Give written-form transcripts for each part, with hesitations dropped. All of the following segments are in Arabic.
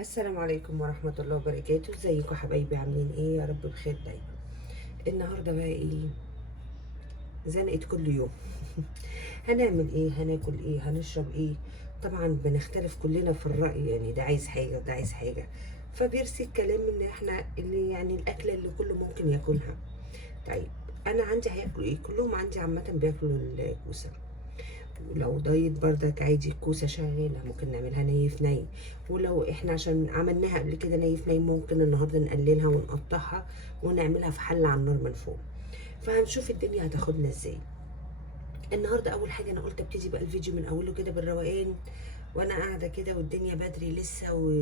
السلام عليكم ورحمة الله وبركاته. ازيكم حبايبي؟ عاملين ايه؟ يا رب بخير دايما. النهاردة بقى ايه؟ زنقة كل يوم. هنعمل ايه؟ هناكل ايه؟ هنشرب ايه؟ طبعا بنختلف كلنا في الرأي، يعني ده عايز حاجة وده عايز حاجة، فبيرسي الكلام ان احنا اللي يعني الأكلة اللي كله ممكن ياكلها. طيب، انا عندي هياكلوا ايه؟ كلهم عندي عامة بياكلوا الكوسة. ولو دايت بردك عادي الكوسة شغالة، ممكن نعملها ني في ني. ولو احنا عشان عملناها قبل كده ني في ني، ممكن النهاردة نقللها ونقطعها ونعملها في حلة على النار من فوق. فهنشوف الدنيا هتاخدنا ازاي. النهاردة أول حاجة أنا قلت ابتدي بقى الفيديو من أوله كده بالروقان، وأنا قاعدة كده والدنيا بدري لسه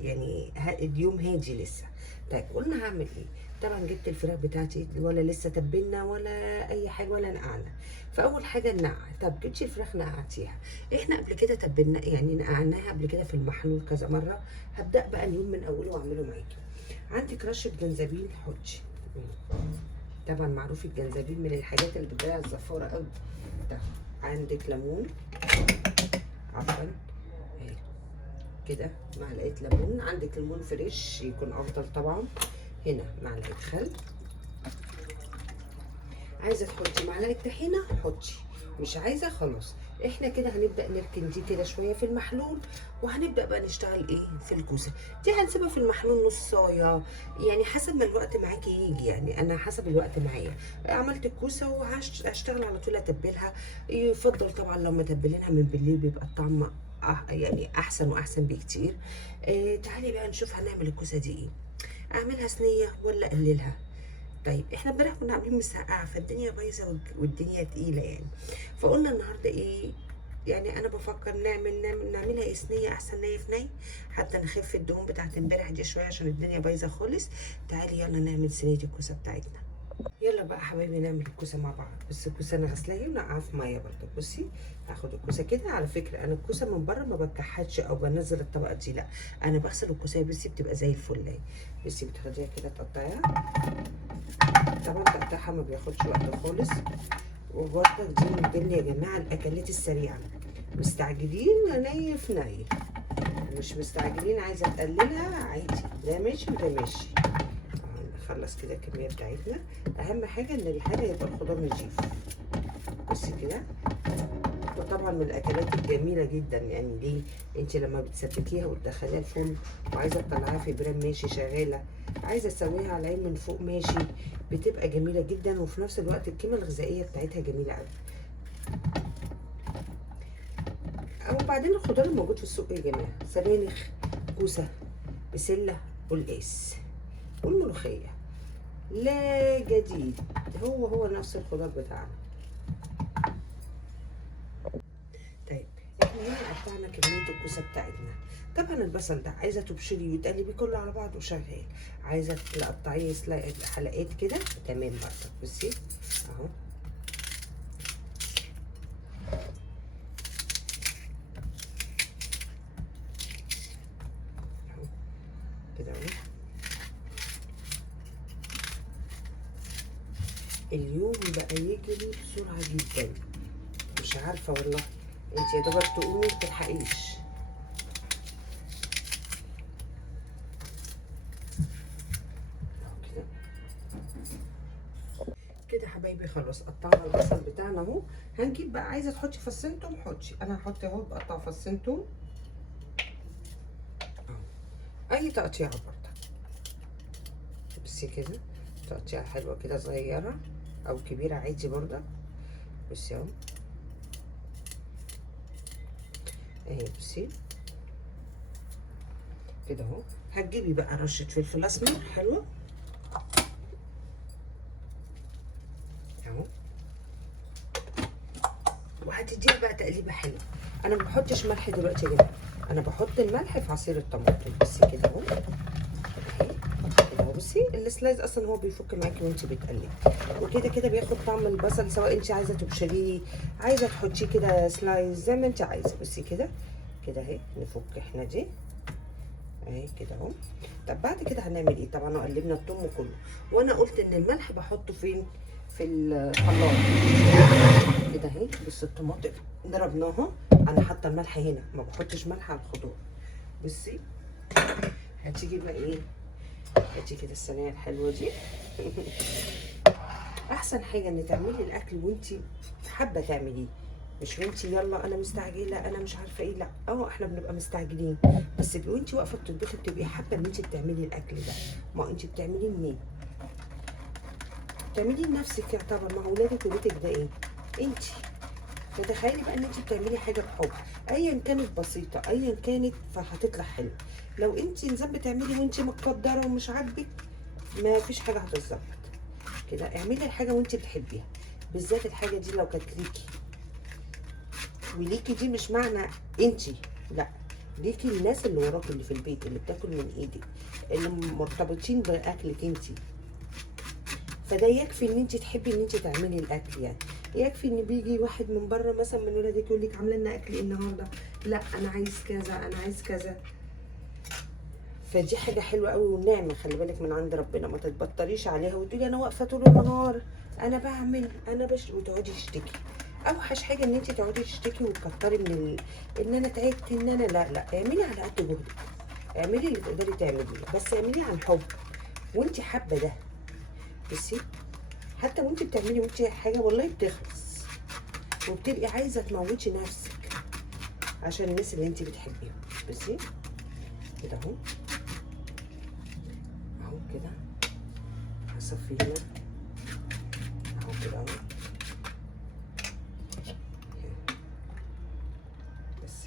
يعني اليوم هادي لسه. طيب قلنا هعمل ايه؟ طبعا جبت الفراخ بتاعتي، ولا لسه تبلنا ولا اي حاجه ولا نقعنا. فاول حاجه النقع. طب جبتي الفراخ نقعتيها. احنا قبل كده تبلنا، يعني نقعناها قبل كده في المحلول كذا مره. هبدا بقى اليوم من اوله واعمله معاكي. عندك رشه جنزبيل حطي. طبعا معروف الجنزبيل من الحاجات اللي بتضيع الزفاره قوي. ده عندك ليمون، عفوا اهي كده معلقه ليمون. عندك ليمون فريش يكون افضل طبعا. هنا معلقه خل. عايزه تحطي معلقه طحينه حطي، مش عايزه خلاص. احنا كده هنبدا نركن دي كده شويه في المحلول، وهنبدا بقى نشتغل ايه في الكوسه. دي هنسيبها في المحلول نص ساعه، يعني حسب ما الوقت معاكي يجي. يعني انا حسب الوقت معايا عملت الكوسه وهشتغل على طول اتبلها. يفضل طبعا لو متبلينها من بالليل بيبقى الطعم يعني احسن واحسن بكتير. تعالي بقى نشوف هنعمل الكوسه دي ايه. اعملها صينيه ولا اقللها؟ طيب احنا امبارح كنا عاملين مسقعه، فالدنيا بايظه والدنيا تقيله يعني. فقلنا النهارده ايه؟ يعني انا بفكر نعملها ايه، صينيه احسن ني في ني، حتى نخف الدهون بتاعت امبارح دي شويه عشان الدنيا بايظه خالص. تعالي يلا نعمل صينيه الكوسه بتاعتنا. يلا بقى حبايبي نعمل الكوسه مع بعض. بس الكوسه انا غسلاها ونقعها في ميه برضه. بصي، هاخد الكوسه كده. على فكره انا الكوسه من بره ما بكحتش او بنزل الطبقه دي، لا، انا بغسل الكوسه بس بتبقى زي الفل اهي. بصي بتاخديها كده تقطعيها. طبعا تقطيعها ما بياخدش وقت خالص. وبرضك دي من ضمن يا جماعه الاكلات السريعه. مستعجلين ني في ني، مش مستعجلين عايزه تقللها عادي، ده ماشي وده ماشي. نخلص كده الكميه بتاعتنا. اهم حاجه ان الحاجه يبقى الخضار نضيف. بصي كده. وطبعا من الاكلات الجميله جدا، يعني ليه؟ انت لما بتسبكيها وتدخليها الفرن وعايزه تطلعيها في برام ماشي شغاله، عايزه تسويها على العين من فوق ماشي، بتبقى جميله جدا. وفي نفس الوقت القيمه الغذائيه بتاعتها جميله قوي. وبعدين الخضار الموجود في السوق يا جماعه سبانخ، كوسه، بسله، قلقاس، والملوخيه. لا جديد، هو نفس الخضار بتاعنا. طيب احنا هنا قطعنا كميه الكوسه بتاعتنا. طبعا البصل ده عايزه تبشريه وتقلبيه كله على بعض وشغال. عايزه تقطعيه حلقات كده تمام برضه. بصي اهو اهو كده اهو. اليوم بقى يجري بسرعه جدا، مش عارفه والله. انت يا دوبك تقومي متلحقيش. كده كده حبايبي خلاص قطعنا البصل بتاعنا اهو. هنجيب بقى، عايزه تحطي فصين توم حطي. انا هحط اهو بقطع فصين توم اهو، اي تقطيعه برضه. بصي كده، تقطيعه حلوه كده صغيره او كبيره عادي برضه. بصي اهو اهي. بصي كده اهو. هتجيبي بقى رشه فلفل اسمر حلوه اهو، وهتديها بقى تقليبه حلوه. انا ما بحطش ملح دلوقتي يا جماعه، انا بحط الملح في عصير الطماطم. بصي كده اهو اهي كده اهو. بصي السلايز اصلا هو بيفك معاكي وانت بتقلبي، وكده كده بياخد طعم البصل، سواء انت عايزه تبشريه عايزه تحطيه كده سلايز زي ما انت عايزه. بصي كده كده اهي. نفك احنا دي اهي كده اهو. طب بعد كده هنعمل ايه؟ طبعا قلبنا الطم كله، وانا قلت ان الملح بحطه فين؟ في الخلاط كده اهي. بص الطماطم ضربناها، انا حاطه الملح هنا، ما بحطش ملح على الخضار. بصي هتيجي بقى ايه، هاتي كده الصينيه الحلوه دي. احسن حاجه ان تعملي الاكل وانتي حابه تعمليه، مش وانتي يلا انا مستعجله انا مش عارفه ايه. لا احنا بنبقى مستعجلين، بس وانتي واقفه بتطبخي بتبقي حابه ان انتي بتعملي الاكل ده. ما انتي بتعمليه لمين؟ بتعمليه لنفسك يعتبر، مع اولادك وبيتك ده ايه؟ انتي. فتخيلي بقى ان انتي بتعملي حاجه بحب، ايا كانت بسيطه ايا كانت، فهتطلع حلو. لو انتي نظام بتعملي وانتي متقدره ومش عاجبك، ما فيش حاجه هتتظبط. كده اعملي الحاجه وانتي بتحبيها، بالذات الحاجه دي لو كانت ليكي. وليكي دي مش معنى انتي، لا، ليكي الناس اللي وراكي اللي في البيت اللي بتاكل من ايدك، اللي مرتبطين باكلك انتي. فده يكفي ان انت تحبي ان انت تعملي الاكل. يعني يكفي ان بيجي واحد من بره مثلا من ولادك يقول لك عامله لنا اكل ايه النهارده، لا انا عايز كذا انا عايز كذا. فدي حاجه حلوه قوي والنعمه، خلي بالك من عند ربنا، ما تتبطريش عليها وتقولي انا واقفه طول النهار انا بعمل انا وتقعدي تشتكي. اوحش حاجه ان انت تقعدي تشتكي وتكتري من ان انا تعبت ان انا، لا لا، اعملي على قد جهدك، اعملي اللي تقدري تعمليه، بس اعمليه عن حب وانت حابه ده. بصي حتى وانت بتعملي وانت حاجه والله بتخلص، وبتبقي عايزه تموتي نفسك عشان الناس اللي انت بتحبيهم. بصي كده اهو، اهو كده هصفي هنا اهو كده اهو، بس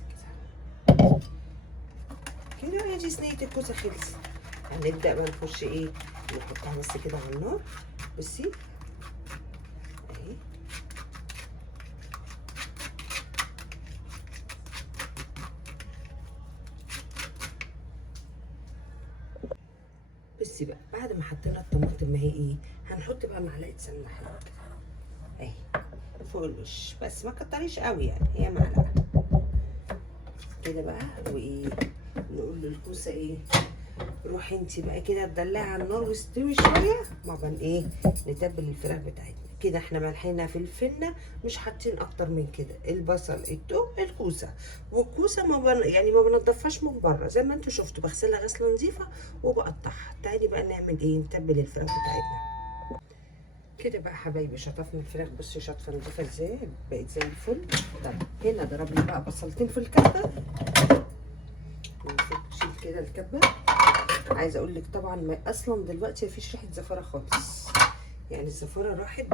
كده كده. ادي صينيه الكوسه خلصت. هنبدا بقى نخش ايه، نحطها بس كده على النار. بصي اهي، بصي بقى بعد ما حطينا الطماطم ما هي ايه، هنحط بقى معلقه سمنه حلوه كده اهي فوق الوش، بس ما كتريش قوي يعني، هي معلقه كده بقى. وايه، نقول للكوسه ايه، روحي انت بقى كده تدلعي على النار واستوي شويه، ما بن ايه، نتبل الفراخ بتاعتنا كده. احنا ملحنا فلفلنا، مش حاطين اكتر من كده، البصل التوم الكوسه. والكوسه يعني ما بنضفهاش من بره، زي ما انتوا شفتوا بغسلها غسله نظيفه وبقطعها. تعالي بقى نعمل ايه، نتبل الفراخ بتاعتنا كده بقى حبايبي. شطفنا الفراخ، بصي شطفه نضيفه ازاي، بقت زي الفل. طب هنا ضربنا بقى بصلتين في الكبه، ونشيل كده الكبه. عايزه اقول لك طبعا ما اصلا دلوقتي مفيش ريحه زفاره خالص، يعني الزفاره راحت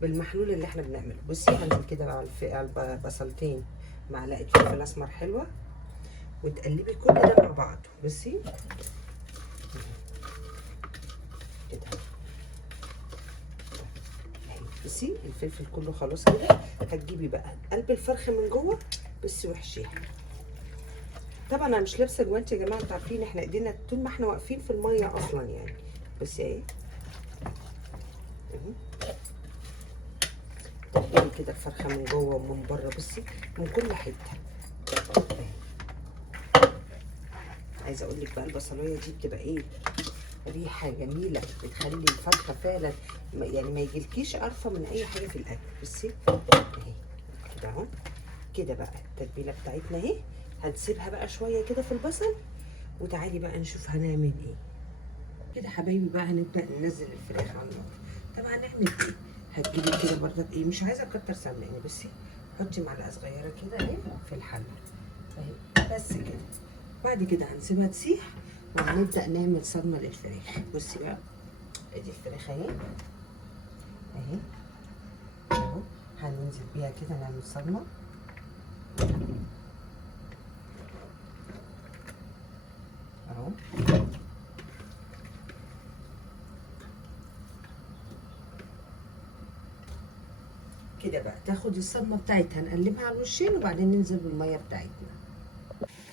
بالمحلول اللي احنا بنعمله. بصي هنزل كده على البصلتين معلقه فلفل اسمر حلوه، وتقلبي كل ده مع بعضه. بصي كده، بصي الفلفل كله خلاص كده. هتجيبي بقى قلب الفرخ من جوه، بصي وحشيها. طبعا انا مش لابسه جوانتي يا جماعه، انتوا عارفين احنا ايدينا طول ما احنا واقفين في الميه اصلا يعني. بس ايه تقلبي كده الفرخه من جوه ومن بره، بصي من كل حته. عايزه اقول لك بقى البصلايه دي بتبقى ايه، ريحه جميله بتخلي الفرخه فعلا يعني ما يجيلكيش قرفه من اي حاجه في الاكل. بصي اهي كده اهو، كده بقى التتبيله بتاعتنا اهي. هنسيبها بقى شويه كده في البصل، وتعالي بقى نشوف هنعمل ايه. كده حبايبي بقى هنبدا ننزل الفراخ على النار. طبعا هنعمل ايه، هتجيبي كده برضك ايه، مش عايزه اكتر سمنه يعني، بصي حطي معلقه صغيره كده اهي في الحله اهي، بس كده. بعد كده هنسيبها تسيح وهنبدا نعمل صدمه للفراخ. بصي بقى ادي الفراخ اهي اهي اهو، هننزل بيها كده نعمل صدمه اهو. كده بقى تاخد الصدمه بتاعتها نقلبها على الوشين، وبعدين ننزل بالميه بتاعتنا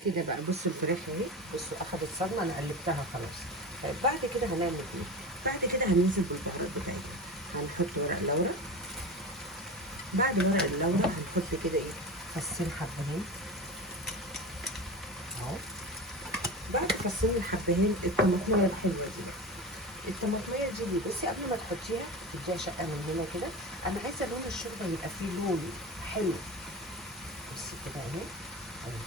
كده بقى. بصوا الفراخ اهي، بصوا اخدت صدمه انا قلبتها خلاص. طيب بعد كده هنعمل ايه، بعد كده هننزل بالبهارات بتاعتنا. هنحط ورق لورا، بعد ورق اللورا هنحط كده ايه، فصين حبهان اهو. بعد فصين الحبهان الطماطميه الحلوه دي، الطماطميه دي اللي بصي قبل ما تحطيها تديها شقه من هنا كده. انا عايزه لون الشوربه يبقى فيه لون حلو. بصي كده اهي اهي،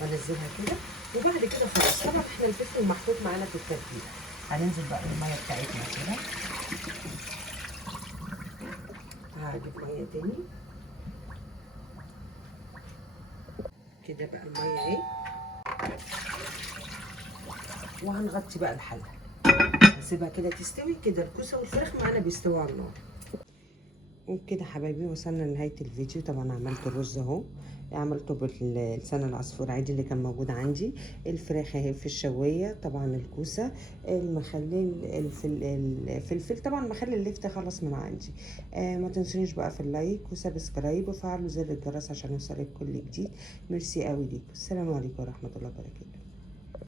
وانزلها كده وبعد كده خلاص طبعا احنا الفلفل محطوط معانا في التتبيله. هننزل بقى الميه بتاعتنا كده، هجيب ميه تاني كده بقى الميه اهي، وهنغطي بقى الحله نسيبها كده تستوي كده. الكوسه والفراخ معانا بيستووا على النار. وبكده حبايبي وصلنا لنهاية الفيديو. طبعا عملت الرز اهو، عملته باللسان العصفور عادي اللي كان موجود عندي. الفراخ اهي في الشواية، طبعا الكوسة، المخلل، الفلفل، طبعا مخلل اللفت خلص من عندي. ما تنسونيش بقى في اللايك وسبسكرايب وفعلوا زر الجرس عشان يوصلك كل جديد. ميرسي قوي ليكم. السلام عليكم ورحمة الله وبركاته.